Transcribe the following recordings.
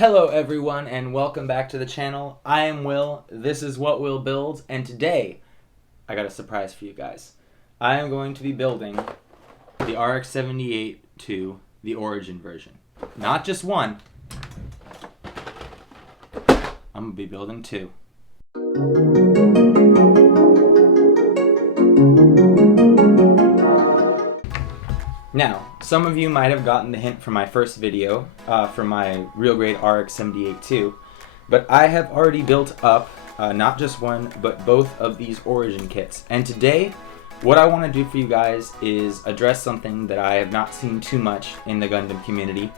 Hello everyone and welcome back to the channel. I am Will, this is What Will Builds, and today I got a surprise for you guys. I am going to be building the RX-78-2, the Origin version. Not just one, I'm going to be building two. Now, some of you might have gotten the hint from my first video, from my real grade RX-78-2, but I have already built up, not just one, but both of these Origin kits. And today, what I want to do for you guys is address something that I have not seen too much in the Gundam community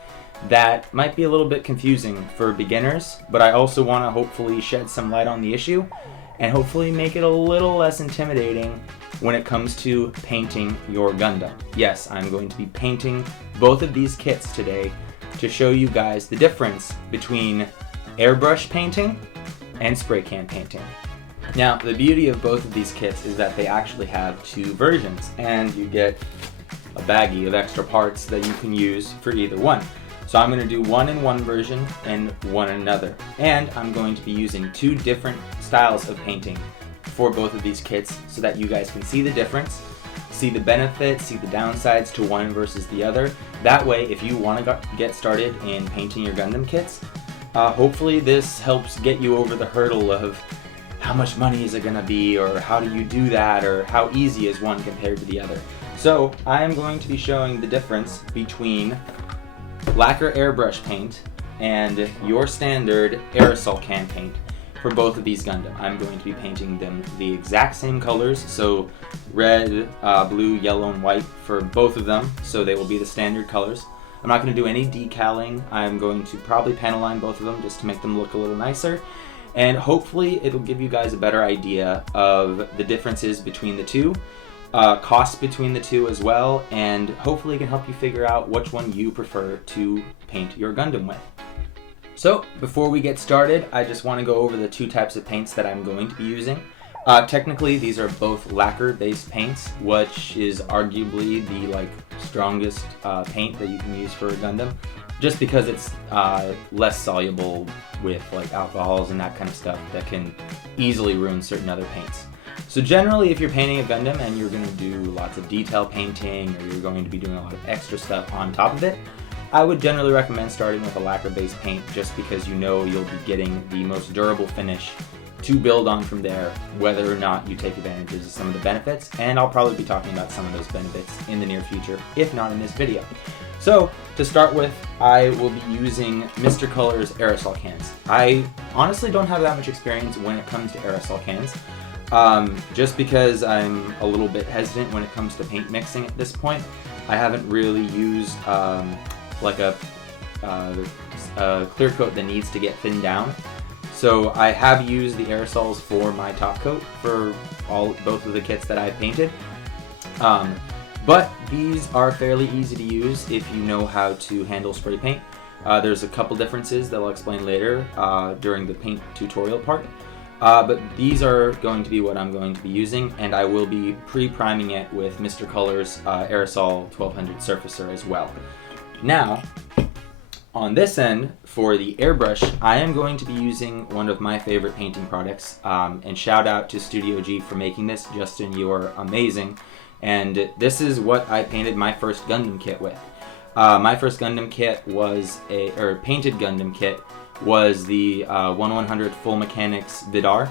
that might be a little bit confusing for beginners, but I also want to hopefully shed some light on the issue and hopefully make it a little less intimidating when it comes to painting your Gundam. Yes, I'm going to be painting both of these kits today to show you guys the difference between airbrush painting and spray can painting. Now, the beauty of both of these kits is that they actually have two versions, and you get a baggie of extra parts that you can use for either one. So I'm going to do one in one version and one in another. And I'm going to be using two different styles of painting for both of these kits so that you guys can see the difference, see the benefits, see the downsides to one versus the other. That way, if you want to get started in painting your Gundam kits, hopefully this helps get you over the hurdle of how much money is it going to be, or how do you do that, or how easy is one compared to the other. So I am going to be showing the difference between lacquer airbrush paint and your standard aerosol can paint for both of these Gundam. I'm going to be painting them the exact same colors, so red, blue, yellow, and white for both of them, so they will be the standard colors. I'm not going to do any decaling. I'm going to probably panel line both of them just to make them look a little nicer, and hopefully it'll give you guys a better idea of the differences between the two, costs between the two as well, and hopefully it can help you figure out which one you prefer to paint your Gundam with. So, before we get started, I just want to go over the two types of paints that I'm going to be using. Technically, these are both lacquer-based paints, which is arguably the strongest paint that you can use for a Gundam, just because it's less soluble with alcohols and that kind of stuff that can easily ruin certain other paints. So generally, if you're painting a Gundam and you're going to do lots of detail painting, or you're going to be doing a lot of extra stuff on top of it, I would generally recommend starting with a lacquer-based paint, just because you know you'll be getting the most durable finish to build on from there, whether or not you take advantages of some of the benefits, and I'll probably be talking about some of those benefits in the near future, if not in this video. So, to start with, I will be using Mr. Color's aerosol cans. I honestly don't have that much experience when it comes to aerosol cans, just because I'm a little bit hesitant when it comes to paint mixing at this point. I haven't really used a clear coat that needs to get thinned down. So I have used the aerosols for my top coat for both of the kits that I've painted. But these are fairly easy to use if you know how to handle spray paint. There's a couple differences that I'll explain later during the paint tutorial part. But these are going to be what I'm going to be using, and I will be pre-priming it with Mr. Color's aerosol 1200 surfacer as well. Now, on this end, for the airbrush, I am going to be using one of my favorite painting products, and shout out to Studio G for making this. Justin, you are amazing. And this is what I painted my first Gundam kit with. My first Gundam kit was painted Gundam kit was the 1/100 Full Mechanics Vidar,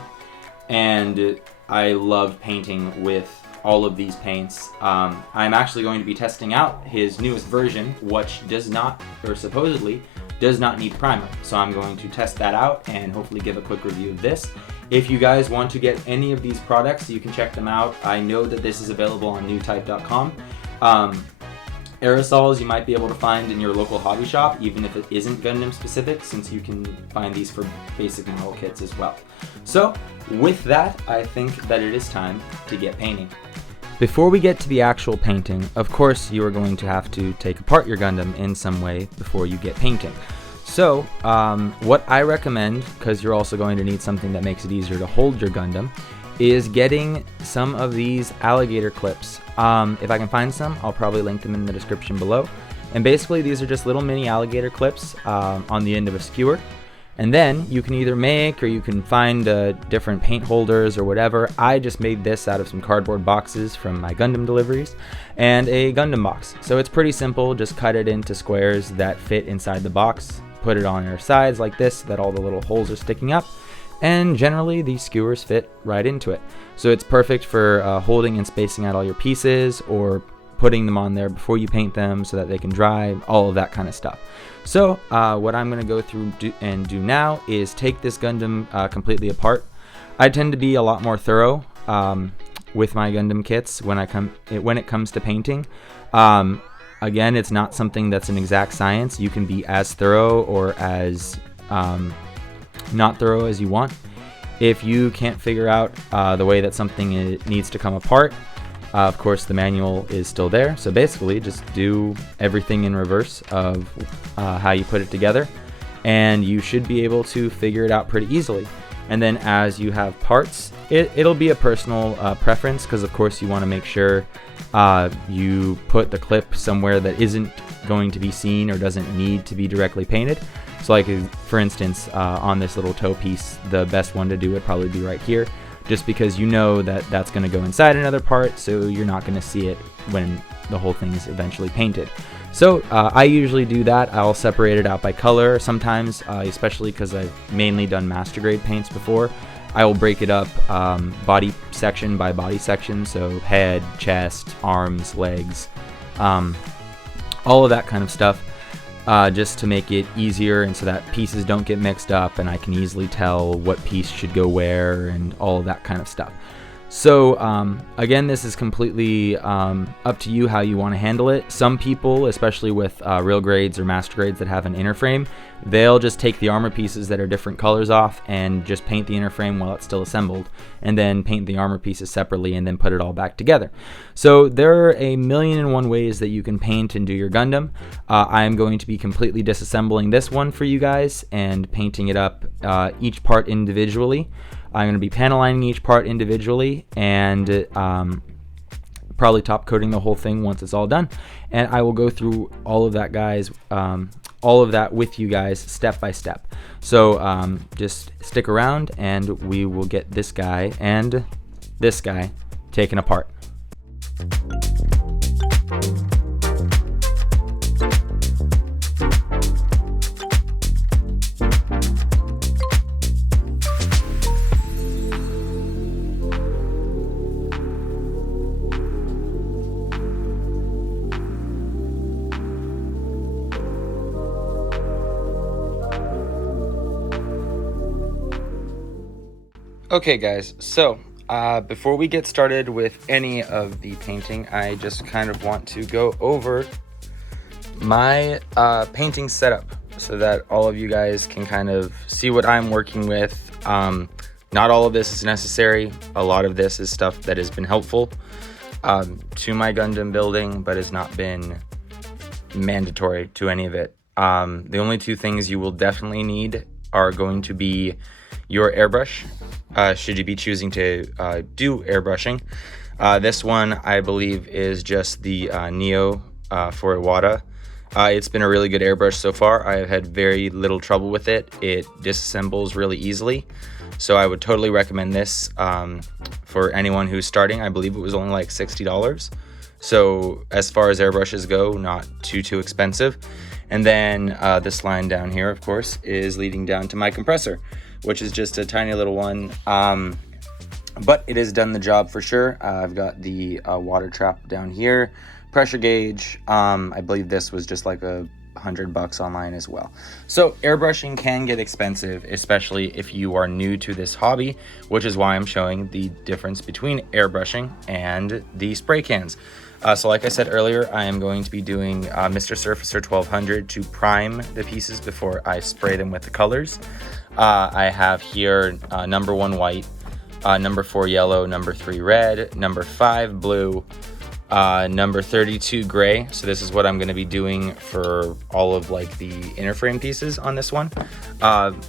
and I love painting with all of these paints. I'm actually going to be testing out his newest version, which does not, or supposedly, does not need primer. So I'm going to test that out and hopefully give a quick review of this. If you guys want to get any of these products, you can check them out. I know that this is available on newtype.com. Aerosols you might be able to find in your local hobby shop, even if it isn't Gundam specific, since you can find these for basic model kits as well. So, with that, I think that it is time to get painting. Before we get to the actual painting, of course you are going to have to take apart your Gundam in some way before you get painting. So, what I recommend, because you're also going to need something that makes it easier to hold your Gundam, is getting some of these alligator clips. If I can find some, I'll probably link them in the description below. And basically these are just little mini alligator clips on the end of a skewer. And then you can either make, or you can find different paint holders or whatever. I just made this out of some cardboard boxes from my Gundam deliveries and a Gundam box. So it's pretty simple, just cut it into squares that fit inside the box, put it on their sides like this so that all the little holes are sticking up, and generally these skewers fit right into it. So it's perfect for holding and spacing out all your pieces, or putting them on there before you paint them so that they can dry, all of that kind of stuff. So what I'm going to go through and do now is take this Gundam completely apart. I tend to be a lot more thorough with my Gundam kits when it comes to painting. Again, it's not something that's an exact science. You can be as thorough or as not thorough as you want. If you can't figure out the way that something needs to come apart, of course the manual is still there. So basically just do everything in reverse of how you put it together, and you should be able to figure it out pretty easily. And then as you have parts, it'll be a personal preference, because of course you want to make sure you put the clip somewhere that isn't going to be seen or doesn't need to be directly painted. So like for instance, on this little toe piece, the best one to do would probably be right here, just because you know that that's going to go inside another part, so you're not going to see it when the whole thing is eventually painted. So I usually do that. I'll separate it out by color sometimes, especially because I've mainly done master grade paints before. I will break it up body section by body section, so head, chest, arms, legs, all of that kind of stuff, just to make it easier and so that pieces don't get mixed up and I can easily tell what piece should go where and all of that kind of stuff. So again, this is completely up to you how you want to handle it. Some people, especially with real grades or master grades that have an inner frame, they'll just take the armor pieces that are different colors off and just paint the inner frame while it's still assembled, and then paint the armor pieces separately and then put it all back together. So there are a million and one ways that you can paint and do your Gundam. I am going to be completely disassembling this one for you guys and painting it up each part individually. I'm going to be panel lining each part individually and probably top coating the whole thing once it's all done. And I will go through all of that, guys, all of that with you guys step by step. So just stick around and we will get this guy and this guy taken apart. Okay guys, so before we get started with any of the painting, I just kind of want to go over my painting setup so that all of you guys can kind of see what I'm working with. Not all of this is necessary. A lot of this is stuff that has been helpful to my Gundam building, but has not been mandatory to any of it. The only two things you will definitely need are going to be your airbrush, should you be choosing to do airbrushing. This one, I believe, is just the Neo for Iwata. It's been a really good airbrush so far. I've had very little trouble with it. It disassembles really easily. So I would totally recommend this for anyone who's starting. I believe it was only like $60. So as far as airbrushes go, not too expensive. And then this line down here, of course, is leading down to my compressor, which is just a tiny little one, but it has done the job for sure. I've got the water trap down here, pressure gauge. I believe this was just like $100 online as well. So airbrushing can get expensive, especially if you are new to this hobby, which is why I'm showing the difference between airbrushing and the spray cans. So like I said earlier, I am going to be doing Mr. Surfacer 1200 to prime the pieces before I spray them with the colors. I have here number 1 white, number 4 yellow, number 3 red, number 5 blue, number 32 gray. So this is what I'm going to be doing for all of like the inner frame pieces on this one.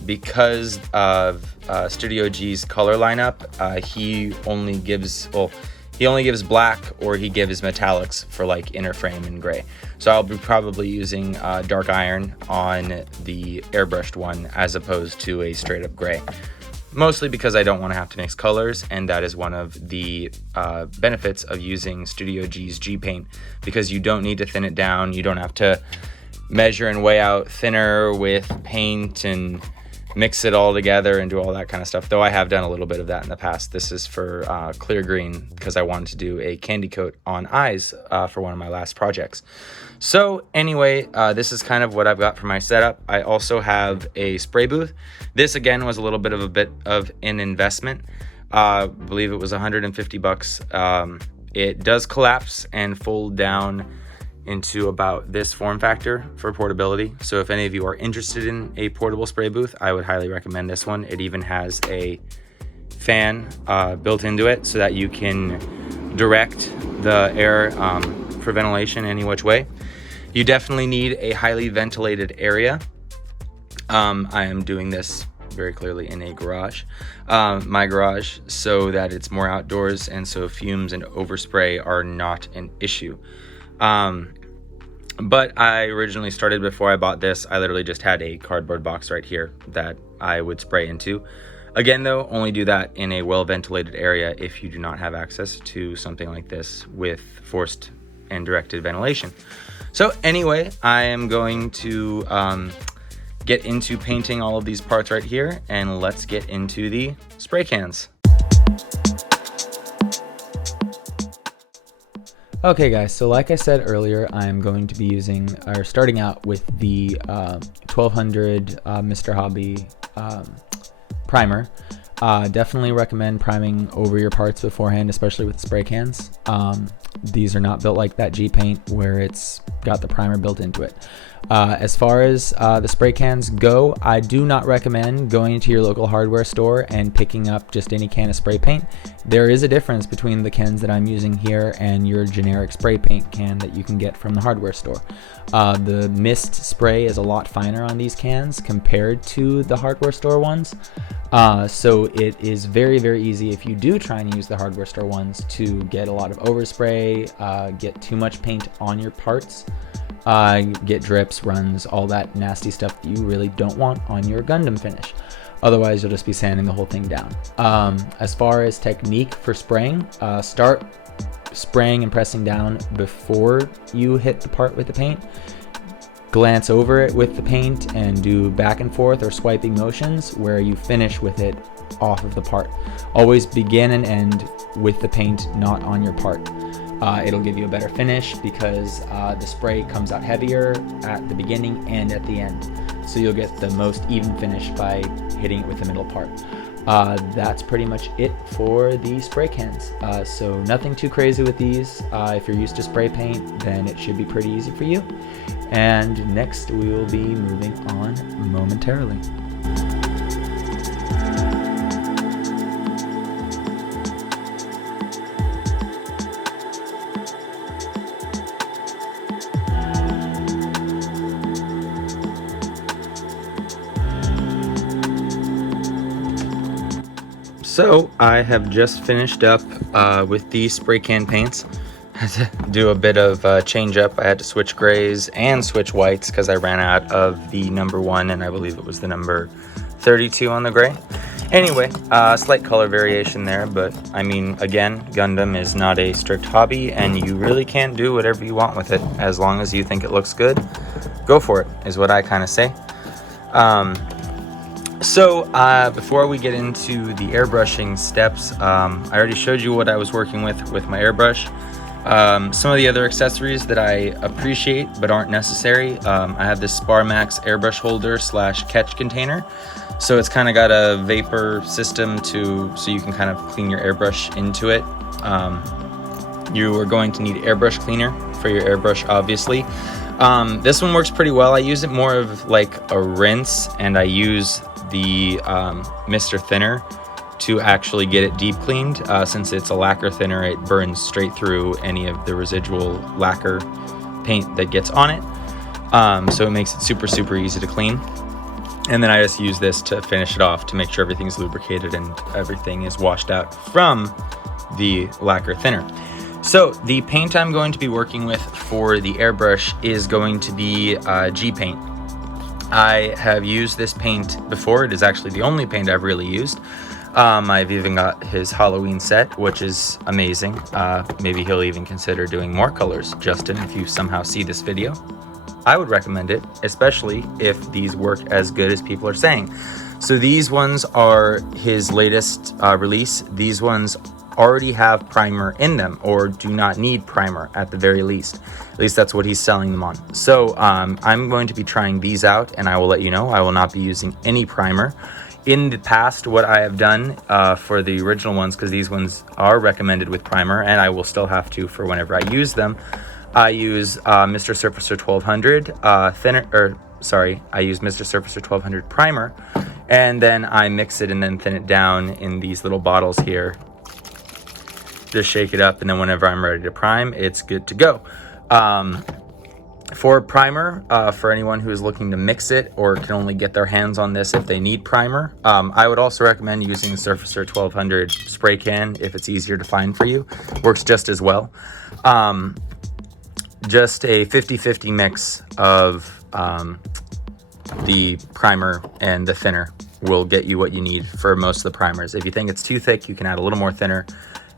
Because of Studio G's color lineup, he only gives, well, he only gives black, or he gives metallics for like inner frame and gray. So I'll be probably using dark iron on the airbrushed one as opposed to a straight up gray. Mostly because I don't want to have to mix colors, and that is one of the benefits of using Studio G's G Paint, because you don't need to thin it down. You don't have to measure and weigh out thinner with paint and mix it all together and do all that kind of stuff, though I have done a little bit of that in the past. This is for clear green because I wanted to do a candy coat on eyes for one of my last projects. So anyway, this is kind of what I've got for my setup. I also have a spray booth. This again was a little bit of an investment. I believe it was 150 bucks. It does collapse and fold down into about this form factor for portability. So if any of you are interested in a portable spray booth, I would highly recommend this one. It even has a fan built into it so that you can direct the air for ventilation any which way. You definitely need a highly ventilated area. I am doing this very clearly in a garage, my garage, so that it's more outdoors, and so fumes and overspray are not an issue. But I originally started, before I bought this, I literally just had a cardboard box right here that I would spray into. Again though, only do that in a well ventilated area if you do not have access to something like this with forced and directed ventilation. So anyway, I am going to get into painting all of these parts right here, and let's get into the spray cans. Okay guys, so like I said earlier, I'm going to be starting out with the 1200 Mr. Hobby primer. Definitely recommend priming over your parts beforehand, especially with spray cans. These are not built like that G Paint where it's got the primer built into it. As far as the spray cans go, I do not recommend going to your local hardware store and picking up just any can of spray paint. There is a difference between the cans that I'm using here and your generic spray paint can that you can get from the hardware store. The mist spray is a lot finer on these cans compared to the hardware store ones. So it is very, very easy if you do try and use the hardware store ones to get a lot of overspray, get too much paint on your parts, get drips, runs, all that nasty stuff that you really don't want on your Gundam finish. Otherwise, you'll just be sanding the whole thing down. As far as technique for spraying, start spraying and pressing down before you hit the part with the paint. Glance over it with the paint and do back and forth or swiping motions where you finish with it off of the part. Always begin and end with the paint not on your part. It'll give you a better finish because the spray comes out heavier at the beginning and at the end. So you'll get the most even finish by hitting it with the middle part. That's pretty much it for the spray cans. So nothing too crazy with these. If you're used to spray paint, then it should be pretty easy for you. And next we will be moving on momentarily. So I have just finished up with the spray can paints. I had to do a bit of change up. I had to switch grays and switch whites because I ran out of the number 1, and I believe it was the number 32 on the gray. Anyway, slight color variation there, but I mean, again, Gundam is not a strict hobby, and you really can do whatever you want with it. As long as you think it looks good, go for it, is what I kind of say. So before we get into the airbrushing steps, I already showed you what I was working with my airbrush. Some of the other accessories that I appreciate but aren't necessary, I have this Sparmax airbrush holder / catch container. So it's kind of got a vapor system so you can kind of clean your airbrush into it. You are going to need Airbrush Cleaner for your airbrush, obviously. This one works pretty well. I use it more of like a rinse, and I use the Mr. Thinner to actually get it deep cleaned. Since it's a lacquer thinner, it burns straight through any of the residual lacquer paint that gets on it. So it makes it super, super easy to clean. And then I just use this to finish it off to make sure everything's lubricated and everything is washed out from the lacquer thinner. So the paint I'm going to be working with for the airbrush is going to be G paint. I have used this paint before. It is actually the only paint I've really used. I've even got his Halloween set, which is amazing. Maybe he'll even consider doing more colors, Justin, if you somehow see this video. I would recommend it, especially if these work as good as people are saying. So these ones are his latest release. These ones already have primer in them, or do not need primer at the very least. At least that's what he's selling them on. So I'm going to be trying these out, and I will let you know. I will not be using any primer. In the past, what I have done for the original ones, because these ones are recommended with primer, and I will still have to for whenever I use them, I use Mr. Surfacer 1200 I use Mr. Surfacer 1200 primer, and then I mix it and then thin it down in these little bottles here. Just shake it up, and then whenever I'm ready to prime, it's good to go. For primer, for anyone who is looking to mix it or can only get their hands on this if they need primer, I would also recommend using the Surfacer 1200 spray can if it's easier to find for you. Works just as well. Just a 50-50 mix of the primer and the thinner will get you what you need for most of the primers. If you think it's too thick, you can add a little more thinner.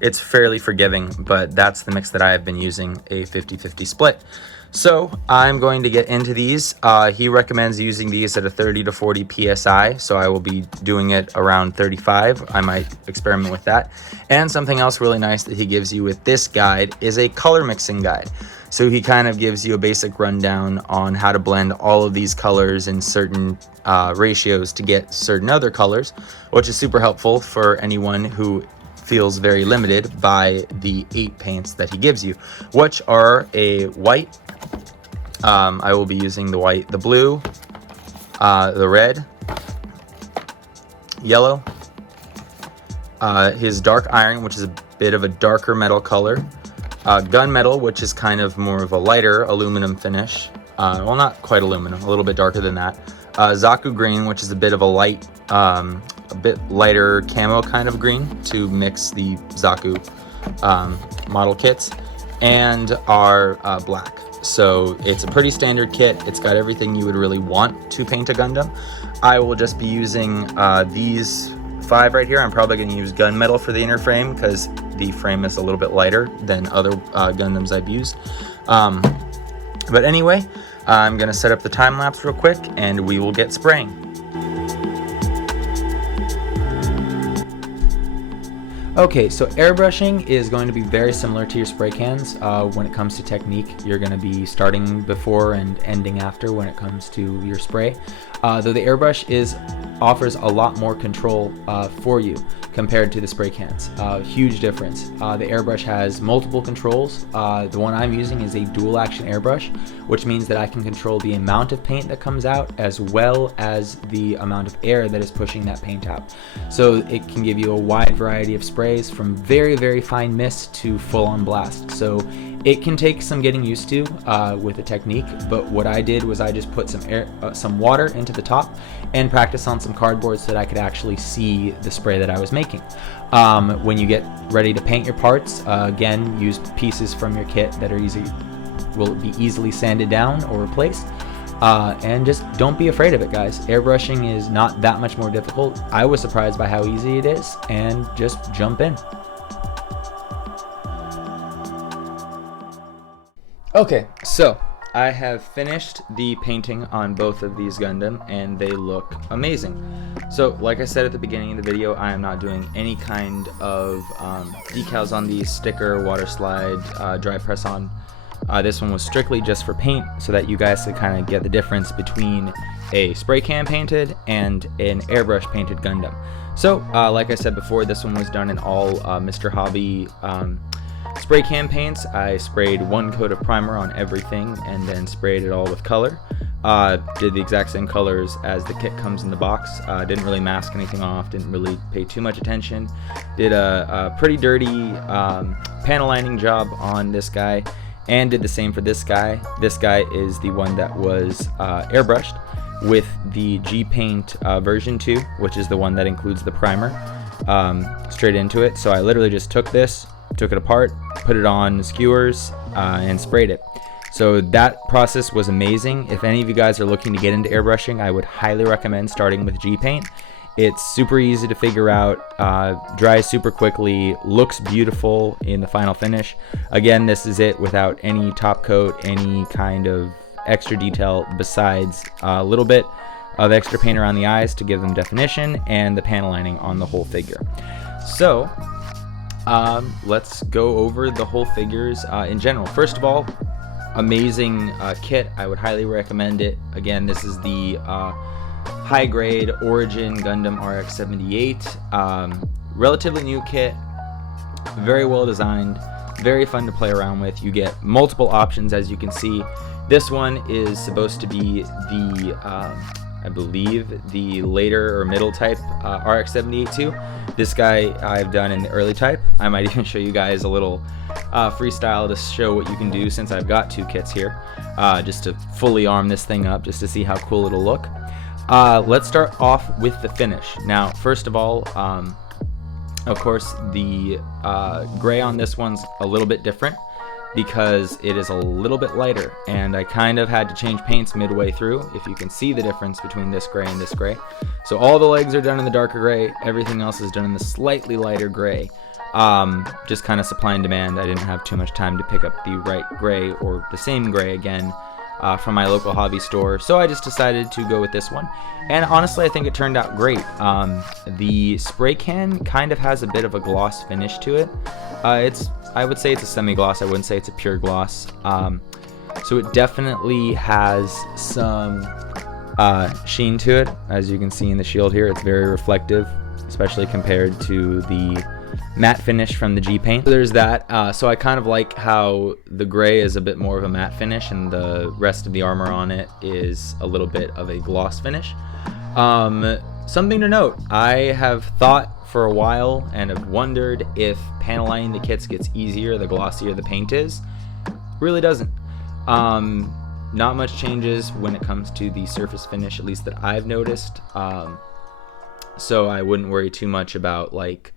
It's fairly forgiving, but that's the mix that I have been using, a 50-50 split. So I'm going to get into these. He recommends using these at a 30 to 40 PSI, so I will be doing it around 35. I might experiment with that. And something else really nice that he gives you with this guide is a color mixing guide. So he kind of gives you a basic rundown on how to blend all of these colors in certain ratios to get certain other colors, which is super helpful for anyone who feels very limited by the 8 paints that he gives you, which are a white, I will be using the white, the blue, the red, yellow, his dark iron, which is a bit of a darker metal color, gunmetal, which is kind of more of a lighter aluminum finish, well, not quite aluminum, a little bit darker than that, Zaku green, which is a bit of a light, a bit lighter camo kind of green to mix the Zaku model kits, and our black. So it's a pretty standard kit. It's got everything you would really want to paint a Gundam. I will just be using these 5 right here. I'm probably going to use gunmetal for the inner frame because the frame is a little bit lighter than other Gundams I've used. But anyway, I'm going to set up the time lapse real quick and we will get spraying. Okay, so airbrushing is going to be very similar to your spray cans. When it comes to technique, you're going to be starting before and ending after when it comes to your spray. Though the airbrush offers a lot more control for you compared to the spray cans. Huge difference. The airbrush has multiple controls. The one I'm using is a dual action airbrush, which means that I can control the amount of paint that comes out as well as the amount of air that is pushing that paint out. So it can give you a wide variety of sprays from very, very fine mist to full-on blast. So it can take some getting used to with the technique, but what I did was I just put some water into the top and practice on some cardboard so that I could actually see the spray that I was making. When you get ready to paint your parts, again, use pieces from your kit that will be easily sanded down or replaced. And just don't be afraid of it, guys. Airbrushing is not that much more difficult. I was surprised by how easy it is, and just jump in. Okay, so I have finished the painting on both of these Gundam and they look amazing. So like I said at the beginning of the video, I am not doing any kind of decals on these, sticker, water slide, dry press on. This one was strictly just for paint so that you guys could kind of get the difference between a spray can painted and an airbrush painted Gundam. So like I said before, this one was done in all Mr. Hobby spray can paints. I sprayed 1 coat of primer on everything and then sprayed it all with color. Did the exact same colors as the kit comes in the box. Didn't really mask anything off, didn't really pay too much attention. Did a pretty dirty panel lining job on this guy and did the same for this guy. This guy is the one that was airbrushed with the G Paint version 2, which is the one that includes the primer. straight into it. So I literally just took it apart, put it on skewers, and sprayed it. So that process was amazing. If any of you guys are looking to get into airbrushing, I would highly recommend starting with G-Paint. It's super easy to figure out, dries super quickly, looks beautiful in the final finish. Again, this is it without any top coat, any kind of extra detail besides a little bit of extra paint around the eyes to give them definition and the panel lining on the whole figure. So let's go over the whole figures in general. First of all, amazing kit. I would highly recommend it. Again, this is the high grade Origin Gundam RX-78. Relatively new kit, very well designed, very fun to play around with. You get multiple options, as you can see. This one is supposed to be the I believe the later or middle type RX-78-2. This guy I've done in the early type. I might even show you guys a little freestyle to show what you can do, since I've got two kits here, just to fully arm this thing up, just to see how cool it'll look. Let's start off with the finish. Now, first of all, of course, the gray on this one's a little bit different because it is a little bit lighter, and I kind of had to change paints midway through, if you can see the difference between this gray and this gray. So all the legs are done in the darker gray, everything else is done in the slightly lighter gray. Just kind of supply and demand. I didn't have too much time to pick up the right gray or the same gray again from my local hobby store, so I just decided to go with this one, and honestly I think it turned out great. The spray can kind of has a bit of a gloss finish to it. I would say it's a semi-gloss, I wouldn't say it's a pure gloss. So it definitely has some sheen to it. As you can see in the shield here, it's very reflective, especially compared to the matte finish from the G-Paint. So there's that. So I kind of like how the gray is a bit more of a matte finish and the rest of the armor on it is a little bit of a gloss finish. Something to note, I have thought for a while and have wondered if panel lining the kits gets easier the glossier the paint is. Really doesn't. Not much changes when it comes to the surface finish, at least that I've noticed. So I wouldn't worry too much about like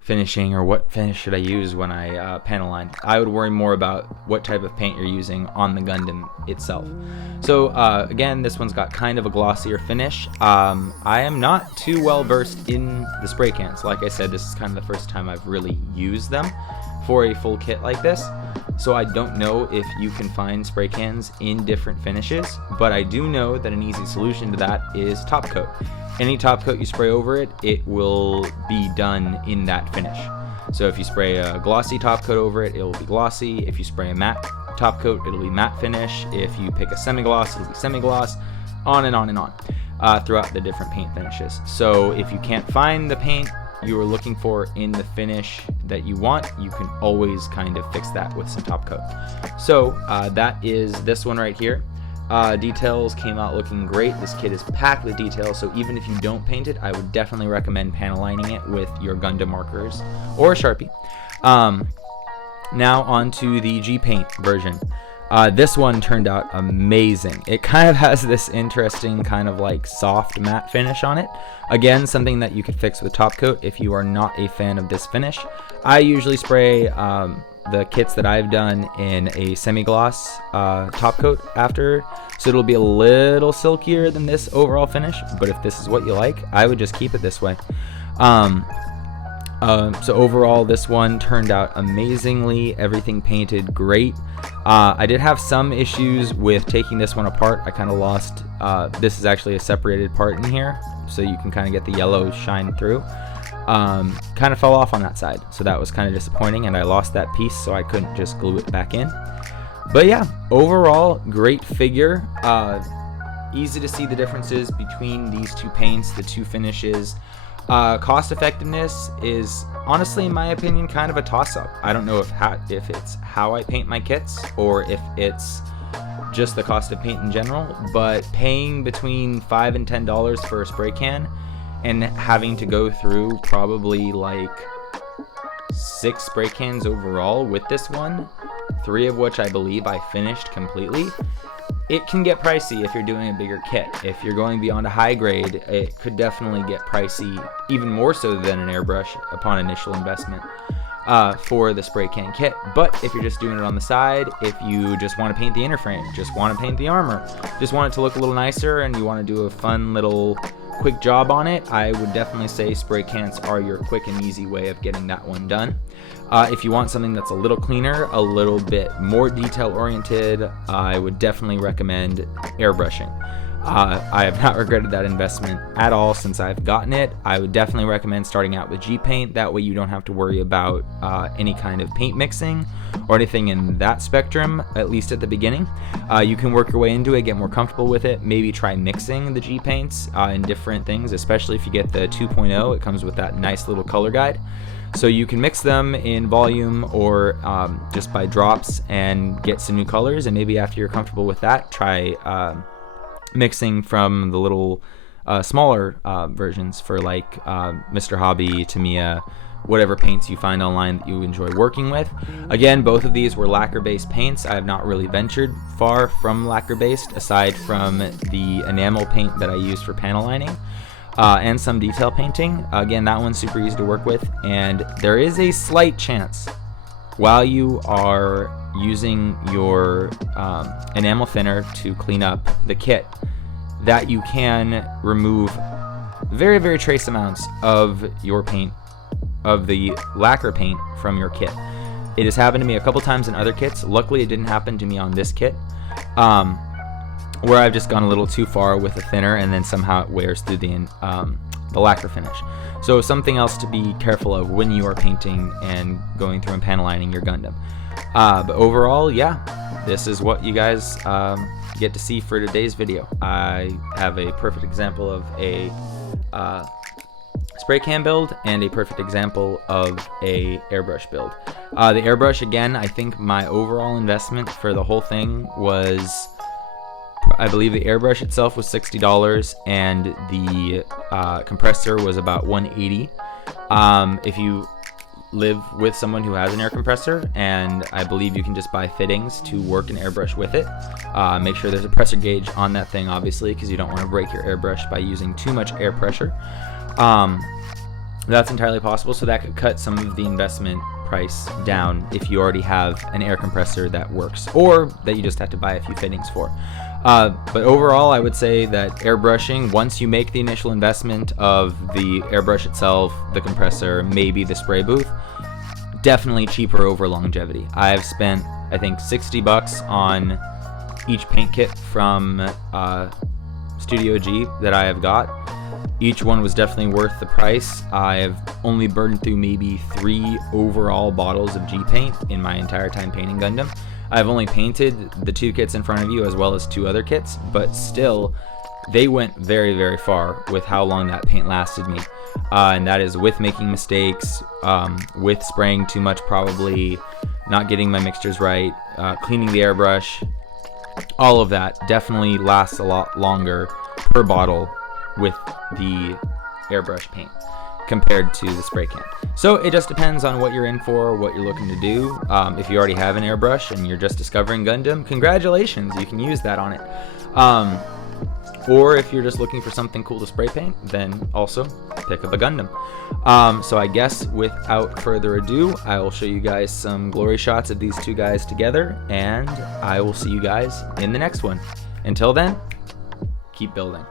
finishing or what finish should I use when I panel line. I would worry more about what type of paint you're using on the Gundam itself. So again, this one's got kind of a glossier finish. I am not too well versed in the spray cans. Like I said, this is kind of the first time I've really used them for a full kit like this. So I don't know if you can find spray cans in different finishes, but I do know that an easy solution to that is top coat. Any top coat you spray over it, it will be done in that finish. So if you spray a glossy top coat over it, it will be glossy. If you spray a matte top coat, it'll be matte finish. If you pick a semi-gloss, it'll be semi-gloss, on and on and on throughout the different paint finishes. So if you can't find the paint you are looking for in the finish that you want, you can always kind of fix that with some top coat. So that is this one right here. Details came out looking great. This kit is packed with details, so even if you don't paint it, I would definitely recommend panel lining it with your Gundam markers or a Sharpie. Now on to the G-Paint version. This one turned out amazing. It kind of has this interesting kind of like soft matte finish on it. Again, something that you could fix with top coat if you are not a fan of this finish. I usually spray the kits that I've done in a semi-gloss top coat after, so it'll be a little silkier than this overall finish, but if this is what you like, I would just keep it this way. So overall, this one turned out amazingly. Everything painted great. I did have some issues with taking this one apart. I kind of lost, this is actually a separated part in here, so you can kind of get the yellow shine through. Kind of fell off on that side, so that was kind of disappointing, and I lost that piece, so I couldn't just glue it back in. But yeah, overall, great figure. Easy to see the differences between these two paints, the two finishes. Cost effectiveness is honestly, in my opinion, kind of a toss-up. I don't know if it's how I paint my kits or if it's just the cost of paint in general, but paying between $5 and $10 for a spray can and having to go through probably like 6 spray cans overall with this one, 3 of which I believe I finished completely, it can get pricey if you're doing a bigger kit. If you're going beyond a high grade, it could definitely get pricey, even more so than an airbrush upon initial investment for the spray can kit. But if you're just doing it on the side, if you just want to paint the inner frame, just want to paint the armor, just want it to look a little nicer, and you want to do a fun little quick job on it, I would definitely say spray cans are your quick and easy way of getting that one done. If you want something that's a little cleaner, a little bit more detail oriented, I would definitely recommend airbrushing. I have not regretted that investment at all since I've gotten it. I would definitely recommend starting out with G-Paint. That way you don't have to worry about any kind of paint mixing or anything in that spectrum, at least at the beginning. You can work your way into it, get more comfortable with it, maybe try mixing the G-Paints in different things, especially if you get the 2.0. It comes with that nice little color guide. So you can mix them in volume or just by drops and get some new colors, and maybe after you're comfortable with that, try mixing from the little smaller versions for like Mr. Hobby, Tamiya, whatever paints you find online that you enjoy working with. Again, both of these were lacquer-based paints. I have not really ventured far from lacquer-based, aside from the enamel paint that I used for panel lining. And some detail painting. Again, that one's super easy to work with, and there is a slight chance while you are using your enamel thinner to clean up the kit that you can remove very, very trace amounts of your paint, of the lacquer paint from your kit. It has happened to me a couple times in other kits. Luckily, it didn't happen to me on this kit. Where I've just gone a little too far with a thinner, and then somehow it wears through the lacquer finish. So something else to be careful of when you are painting and going through and panel lining your Gundam. But overall, yeah, this is what you guys get to see for today's video. I have a perfect example of a spray can build and a perfect example of a airbrush build. The airbrush, again, I think my overall investment for the whole thing was, I believe the airbrush itself was $60 and the compressor was about $180. If you live with someone who has an air compressor, and I believe you can just buy fittings to work an airbrush with it. Make sure there's a pressure gauge on that thing, obviously, because you don't want to break your airbrush by using too much air pressure. That's entirely possible, so that could cut some of the investment price down if you already have an air compressor that works, or that you just have to buy a few fittings for. But overall, I would say that airbrushing, once you make the initial investment of the airbrush itself, the compressor, maybe the spray booth, definitely cheaper over longevity. I've spent, I think, $60 on each paint kit from Studio G that I have got. Each one was definitely worth the price. I've only burned through maybe 3 overall bottles of G-Paint in my entire time painting Gundam. I've only painted the 2 kits in front of you as well as 2 other kits, but still, they went very, very far with how long that paint lasted me. And that is with making mistakes, with spraying too much probably, not getting my mixtures right, cleaning the airbrush. All of that definitely lasts a lot longer per bottle with the airbrush paint compared to the spray can. So it just depends on what you're in for, what you're looking to do. If you already have an airbrush and you're just discovering Gundam, congratulations, you can use that on it. Or if you're just looking for something cool to spray paint, then also pick up a Gundam. So I guess without further ado, I will show you guys some glory shots of these 2 guys together, and I will see you guys in the next one. Until then, keep building.